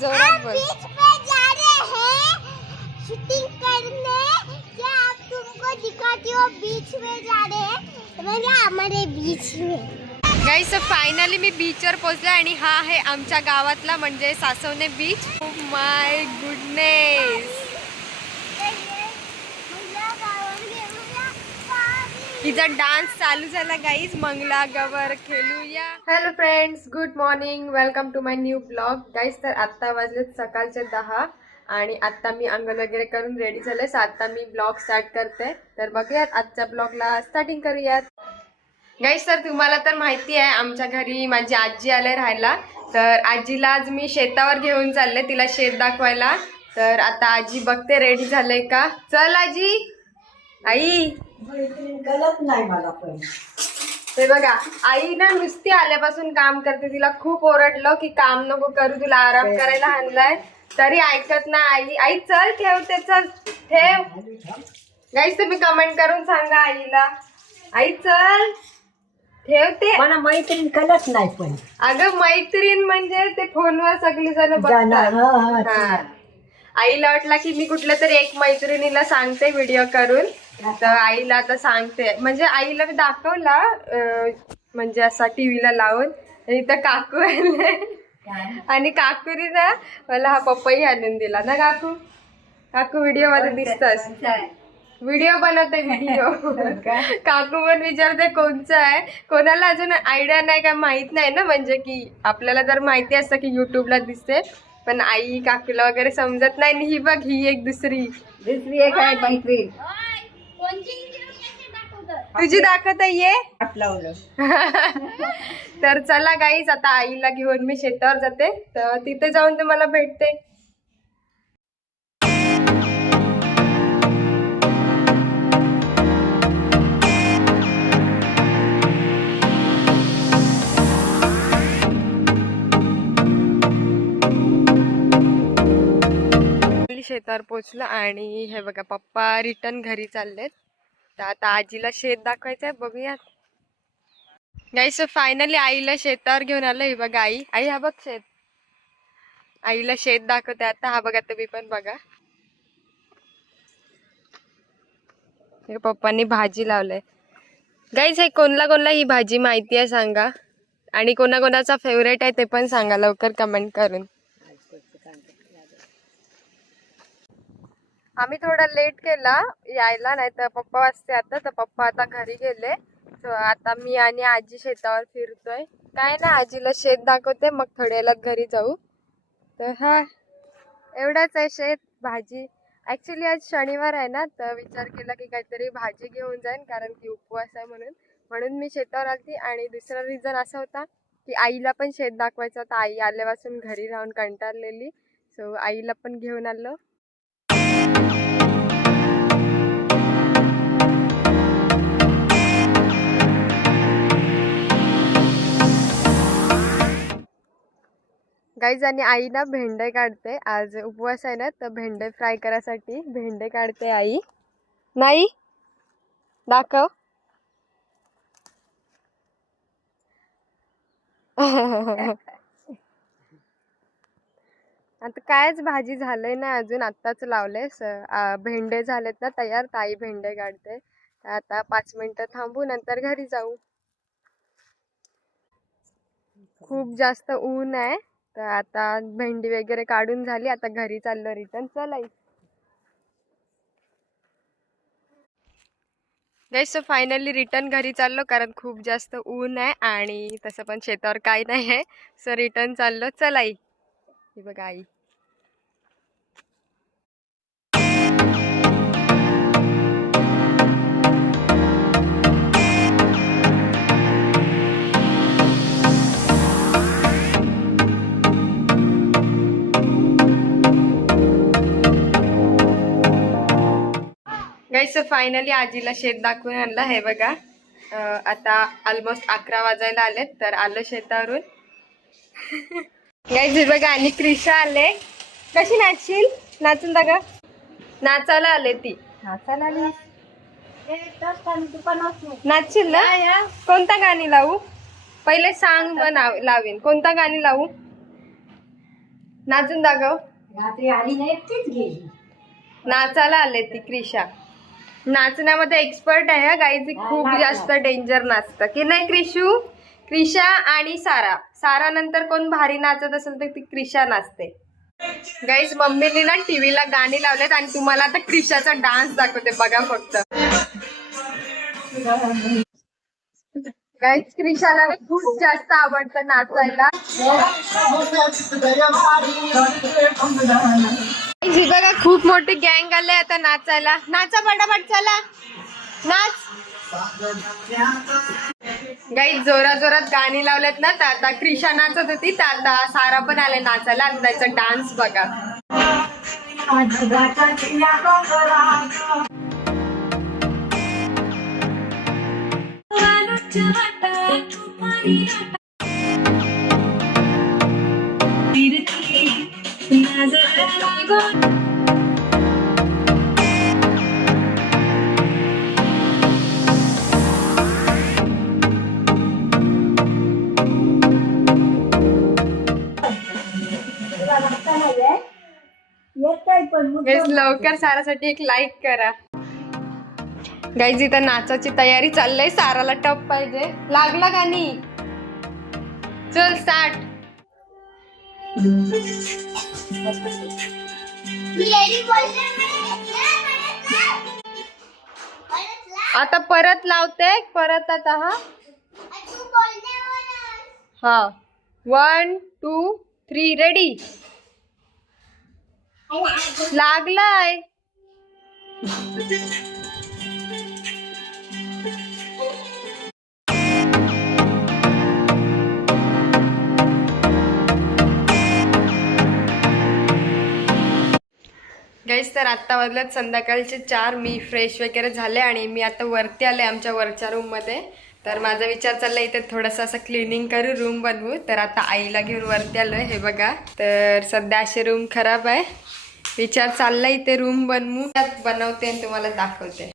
जोरात बोल। बीच पे जा रहे हैं शूटिंग करने। क्या आप तुमको दिखाती हो बीच में जा रहे हैं म्हणजे हमारे बीच में। गाइस फायनली मी बीचवर पोहोचले आणि हा आहे आमच्या गावातला म्हणजे Saswane beach. Oh my goodness, हिचा डान्स चालू झाला गाईज। मंगला गवर खेळूया। Hello friends, good morning, welcome to my new blog guys. तर आत्ता वाजलेत सकाळचे 10 आणि आत्ता मी अंघोळ वगैरे करून रेडी झाले। सो आत्ता मी ब्लॉग स्टार्ट करते। तर बघूयात आजच्या ब्लॉगला स्टार्टिंग करूयात गाईज। तर तुम्हाला तर माहिती आहे आमच्या घरी माझी आजी आले राहायला। तर आजीला आज मी शेतावर घेऊन चालले, तिला शेत दाखवायला। तर आता आजी बघते रेडी झाले का। चल आजी। आई गलत नाही मला पण ते बघा, आई ना नुसती आल्यापासून काम करते। तिला खूप ओरडलं की काम नको करू, तुला आराम करायला आणलाय, तरी ऐकत ना आई। आई चल ठेवते, चल ठेव। गाईस तुम्ही कमेंट करून सांगा आईला, आई चल ठेवते। मला मैत्रीण कलत नाही पण अगं मैत्रीण म्हणजे ते फोनवर सगळी जण बघतात। हा, आईला वाटला की मी कुठल्या तरी एक मैत्रिणीला सांगते व्हिडिओ करून, तर आईला आता सांगते। म्हणजे आईला मी दाखवला म्हणजे असा टीव्हीला लावून, इथं काकू आले आणि काकूनी ना मला हा पपई आणून दिला ना। काकू काकू व्हिडिओ मध्ये दिसतस, व्हिडिओ बनवते व्हिडिओ। काकू पण विचारते कोणचं आहे, कोणाला अजून आयडिया नाही का, माहित नाही ना। म्हणजे की आपल्याला तर माहिती असतं की युट्यूबला दिसते, पण आई काकूला वगैरे समजत नाही। आणि ही बघ, ही एक दुसरी एक आहे मैत्रीण तुझी दाखवत ये। लावलं तर चला गाईज, आता आईला घेऊन मी शेतावर जाते, तर तिथे जाऊन तुम्हाला भेटते। शेतावर पोचलो आणि हे बघा पप्पा रिटर्न घरी चाललेत। तर आता आजीला शेत दाखवायचंय, बघूयात गाईस। फायनली आईला शेतावर घेऊन आलो। हे बघा आई, आई हा बघ शेत, आईला शेत दाखवते आता। हा बघा, तुम्ही पण बघा, हे पप्पांनी भाजी लावलंय गाईस। हे कोणला ही भाजी माहिती आहे सांगा, आणि कोणाचा फेवरेट आहे ते पण सांगा लवकर कमेंट करून। आम्ही थोडा लेट केला यायला, नाही तर पप्पा वाजते आता। तर पप्पा आता घरी गेले, तर आता मी आणि आजी शेतावर फिरतोय। काय ना, आजीला शेत दाखवते, मग थोड्या वेळात घरी जाऊ। तर हा एवढाच आहे शेत, भाजी। ऍक्च्युली आज शनिवार आहे ना, तर विचार केला की काहीतरी भाजी घेऊन जाईन, कारण की उपवास आहे म्हणून मी शेतावर आलती। आणि दुसरा रिझन असा होता की आईला पण शेत दाखवायचं होतं। आई आल्यापासून घरी राहून कंटाळलेली, सो आईला पण घेऊन आलो। गाईज आणि आई ना भेंडे काढते, आज उपवास आहे ना, तर भेंडे फ्राय करायसाठी भेंडे काढते आई। नाही दाखव। आता कायच भाजी झालंय ना अजून, आत्ताच लावले। भेंडे झालेत ना तयार, ताई भेंडे काढते। आता 5 मिनिटं थांबू, नंतर घरी जाऊ। खूप जास्त ऊन आहे, तर आता भेंडी वगैरे काढून झाली, आता घरी चाललो रिटर्न। चला गाईस, फायनली रिटर्न घरी चाललो, कारण खूप जास्त ऊन आहे आणि तसं पण शेतावर काही नाही आहे, सो रिटर्न चाललो। चल आई, हे बघा आई। गाईस फायनली आजीला शेत दाखवून आणलं। हे बघा, आता ऑलमोस्ट 11 वाजायला आलेत, तर आलं शेतावरून। गाईस हे बघा, आणि क्रिशा आले। कशी नाचशील, नाचून दाखव। नाचायला आले ती, नाचायला आली नाचशील ना। कोणता गाणी लावू, पहिले सांग मग लावीन। कोणता गाणी लावू, नाचून दाखव. रात्री आली नाही एकटीच गेली. नाचायला आले ती क्रिशा. नाचण्यामध्ये एक्सपर्ट आहे हा गाईज. खूप जास्त डेंजर नाचतं की नाही क्रिशू? क्रिशा आणि सारा. सारा नंतर कोण भारी नाचत असेल तर ती क्रिशा नाचते. गाईज मम्मीने ना टीव्हीला गाणी लावलेत आणि तुम्हाला आता क्रिशाचा डान्स दाखवते बघा फक्त. गाईज क्रिशाला ना खूप जास्त आवडतं नाचायला. ही बघा खूप मोठी गँग आले आता नाचायला. नाचा पटापट चला नाच. गाईज जोरात जोरात गाणी लावलेत ना तर आता क्रिशा नाचत होती तर आता सारा पण आले नाचायला आणि त्याचा डान्स बघा. गाईज लवकर सारासाठी एक लाईक करा. गाईज इथं नाचाची तयारी चाललंय. साराला टप पाहिजे. लागला गाणी. चल स्टार्ट. आता परत लावते. परत आता हा 1 2 3 रेडी. लागलाय. गाईस तर आत्ता वाजल्यात संध्याकाळचे 4. मी फ्रेश वगैरे झाले आणि मी आता वरती आले आमच्या वरच्या रूममध्ये. तर माझा विचार चाललाय इथे थोडंसं असं क्लिनिंग करू, रूम बनवू. तर आता आईला घेऊन वरती आलोय. हे बघा तर सध्या अशी रूम खराब आहे. विचार चाललाय इथे रूम बनवू. बनवते आणि तुम्हाला दाखवते.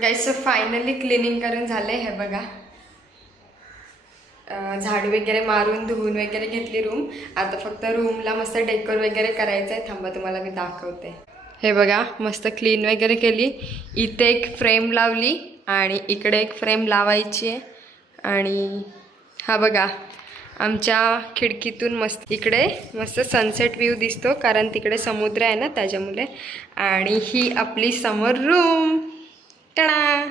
गाईस फायनली क्लिनिंग करून झाले. हे बघा झाडू वगैरे मारून धुवून वगैरे घेतली रूम. आता फक्त रूमला मस्त डेकोर वगैरे करायचं आहे. थांबा तुम्हाला मी दाखवते. हे बघा मस्त क्लीन वगैरे केली. इथे एक फ्रेम लावली आणि इकडे एक फ्रेम लावायची आहे. आणि हा बघा आमच्या खिडकीतून मस्त इकडे मस्त सनसेट व्ह्यू दिसतो कारण तिकडे समुद्र आहे ना त्याच्यामुळे. आणि ही आपली समोर रूम. टणा.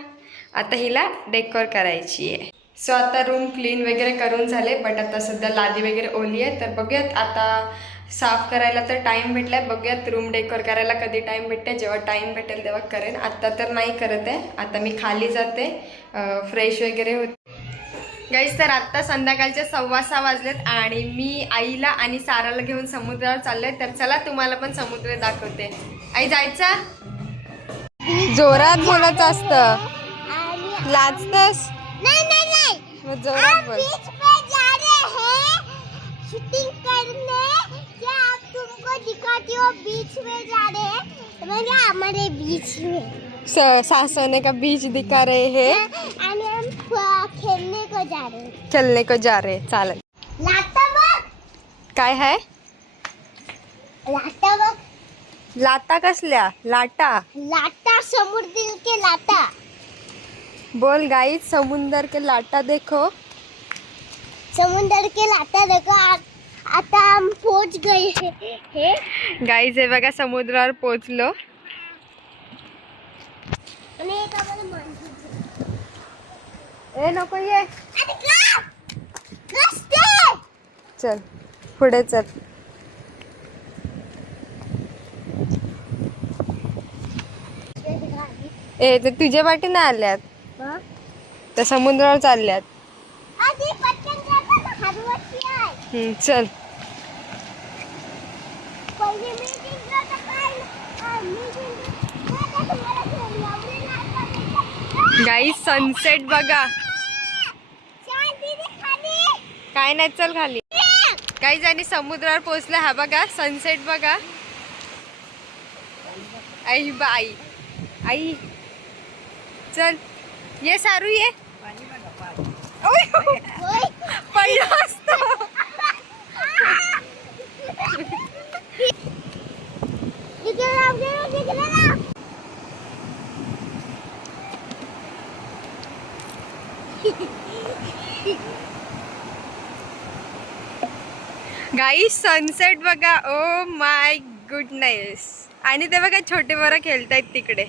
आता हिला डेकोर करायची आहे. सो आता रूम क्लीन वगैरे करून झाले. बट आता सध्या लादी वगैरे ओली आहे. तर बघूयात आता साफ करायला तर टाईम भेटला आहे. बघूयात रूम डेकोर करायला कधी टाईम भेटते. जेव्हा टाईम भेटेल तेव्हा करेन. आत्ता तर नाही करत आहे. आता मी खाली जाते फ्रेश वगैरे होते. गाईस तर आत्ता संध्याकाळचे 6:15 वाजलेत आणि मी आईला आणि साराला घेऊन समुद्रावर चाललोय. तर चला तुम्हाला पण समुद्र दाखवते. आई जायचा? जोरात बोलायचं असतं. लाजतस? नहीं जोरात बोल. बीच पे जा रहे हैं शूटिंग करने. क्या आप तुमको दिखाती हो बीच में जा रहे हैं म्हणजे हमारे बीच में सासोने का बीच दिखा रहे हैं आणि हम खेलने को जा रहे हैं. चलने को जा रहे. चालेल. लाटा बघ. काय है? लाटा बघ. लाटा कसल्या? लाटा. लाटा समुद्र के लाटा. बोल गाइस समुंदर के लाटा देखो. समुद्र के लाटा देखो. आता हम पहुंच गए हैं. गाइस हे बघा समुद्रावर पोहोचलो. आणि एक आम्हाला माणसं. ए नको ये. अरे का? रस्ते. चल पुढे चल. ए ते तुझ्या वाटी नाही आल्यात. त्या समुद्रावर चालल्यात. आधी पटकन जाता ना हरवती आहे. चल. म्हणजे मी जिंकलो तर काय मी जिंकलो तर तुम्हाला एवढी नाही करायचं. गाईस सनसेट बघा. दीदी खाली काय नाही, चल खाली. काही जणी समुद्रावर पोहोचले. हा बघा सनसेट बघा. आई बाई आई चल ये सारू ये. पडलं असतं. इकडे राव दे इकडे राव. गाईस सनसेट बघा. ओ माय गुडनेस. आणि ते बघा छोटे बरं खेळतायत तिकडे.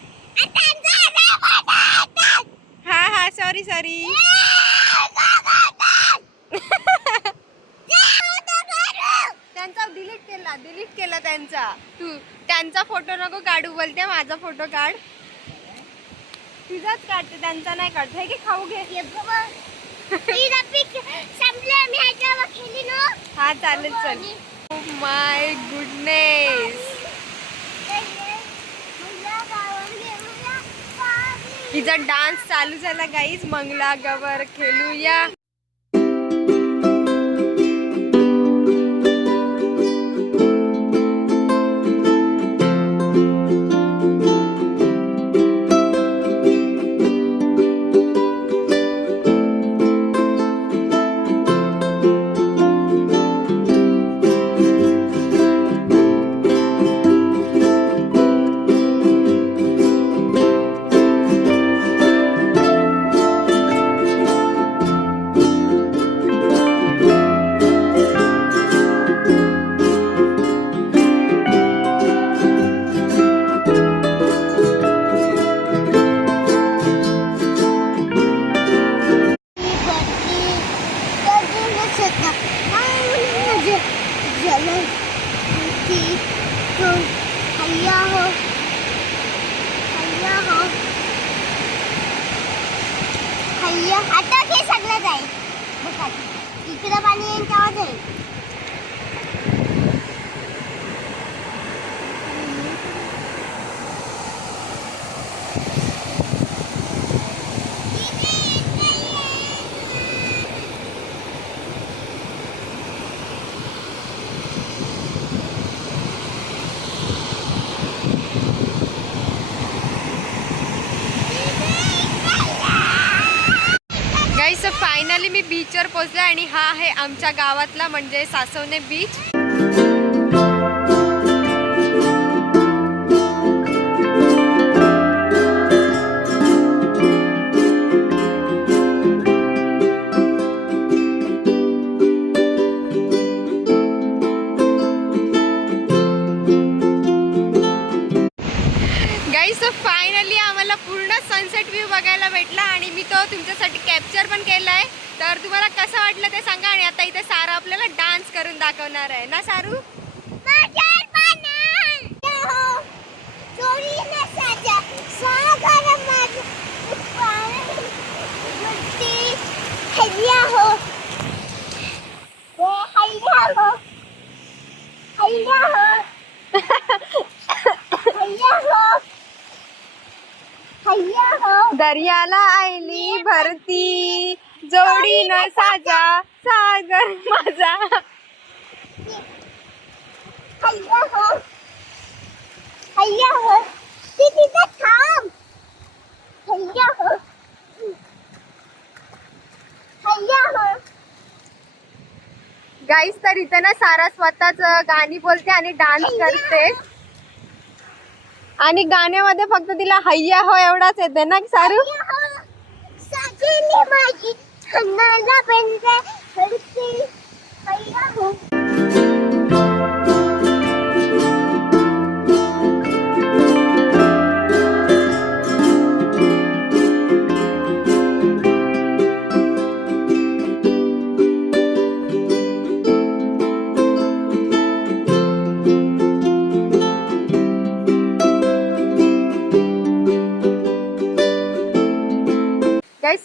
हा हा सॉरी सॉरी. त्यांचा डिलीट केला त्यांचा. तू त्यांचा फोटो नको काढू बोलते, माझा फोटो काढ. तुझाच काढते, त्यांचा नाही काढते. हे घे खाऊ घे. हा चालेल चल. ओ माय गुडनेस. तिचा डान्स चालू झाला गाईज. मंगला गवर खेळूया. आता हे सगळं जाईल बघा. इकडं पाणी येईल तेव्हा जाईल. गाईस फायनली मी बीचवर पोहोचले आणि हा आहे आमच्या गावातला म्हणजे सासवणे बीच. गाईस फायनली आम्हाला पूर्ण सनसेट व्ह्यू बघायला भेटला आणि मी तो तुमच्यासाठी कॅप्चर पण केलाय. तर तुम्हाला कसं वाटलं ते सांगा. आणि आता इथे सारा आपल्याला डान्स करून दाखवणार आहे ना सारू. दर्याला आईली भरती जोडीनं साजा सागर माझा. गाईस तर इथे ना सारा स्वतःच गाणी बोलते आणि डान्स करते. आणि गाण्यामध्ये फक्त तिला हैया हो एवढाच येते ना सारू.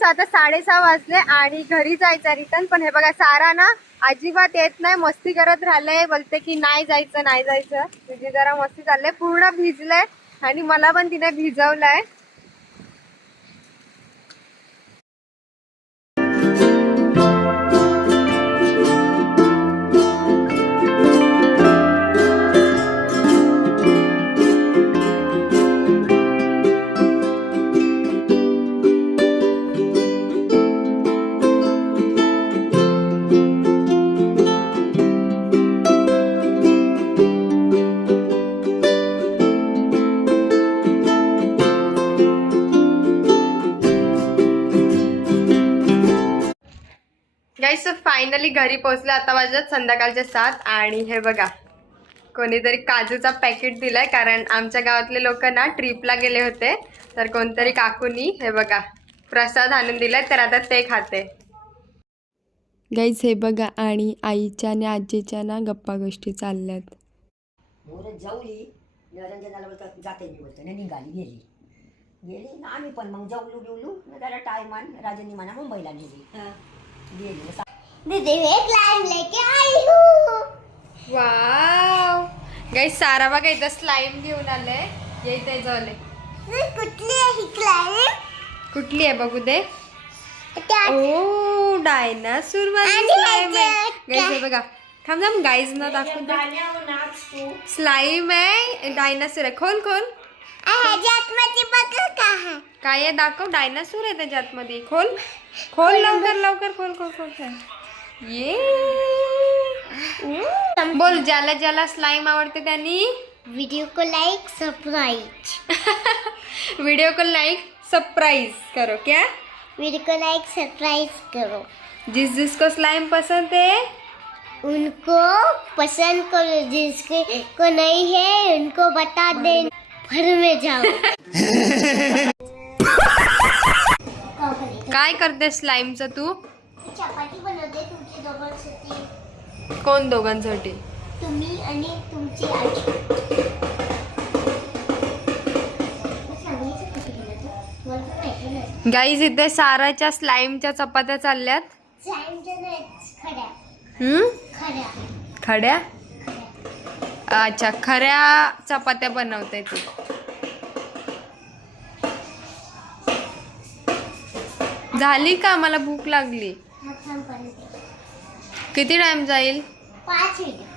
गाईस आता 6:30 वाजले आणि घरी जायचं रिटर्न. पण हे बघा सारा ना अजिबात येत नाही, मस्ती करत राहिलंय, बोलते की नाही जायचं नाही जायचं. तुझी जरा मस्ती चाललंय, पूर्ण भिजलंय आणि मला पण तिने भिजवलंय. गाईस फायनली घरी पोहोचले. आता वाजत संध्याकाळचे 7 आणि हे बघा कोणीतरी काजूचा पॅकेट दिलाय, कारण आमच्या गावातले लोक ना ट्रिपला गेले होते, तर कोणतरी काकूनी हे बघा प्रसाद आणून दिलाय, तर आता ते खाते. गाईस हे बघा आणि आईच्या आणि आजीच्या ना गप्पा गोष्टी चालल्यात. जेवली निरंजनाला बोलतात जाते मी बोलतो ना निघाली गेली ना आम्ही पण मग जेवलो जरा टायमान राजांनी म्हणा मुंबईला नेली गेली. दीदी एक लाइन लेके आई हूँ. वाव गाईस सारा बघा इथं स्लाइम घेऊन आले. येते जवळ कुठली आहे ही क्लाइन? कुठली आहे बघू दे. त्या ओ डायनासोर वाली आणि स्लाइम आहे ह्याच्यात गाईस. हे बघा थांब थांब गाईज ना दाखवू. स्लाइम आहे, डायनासोर आहे. खोल खोल ह्याच्यात मध्ये बघा का आहे. काय आहे दाखव. डायनासोर आहे त्याच्यात मध्ये. खोल खोल लवकर लवकर खोल खोल खोल. ये बोल ज्याला ज्याला स्लाइम आवडते त्यांनी वीडियो को लाइक सरप्राइज. वीडियो को लाइक सरप्राइज करो. क्या वीडियो को लाइक सरप्राइज करो. जिस जिसको स्लाइम पसंद है उनको पसंद करो, जिसके को नहीं है उनको बता दे. घर में जाओ. काय करते स्लाइमचं तू. चपाती बनवते तुमची दोघांसाठी. कोण दोघांसाठी. तुम्ही आणि तुमची आजी. गाईज इथे साराच्या स्लाइमच्या चपात्या चालल्यात. खड्या खड्या. अच्छा खऱ्या चपात्या बनवते तू. झाली का. मला भूक लागली. किती टाइम जाईल. 5 मिनिट.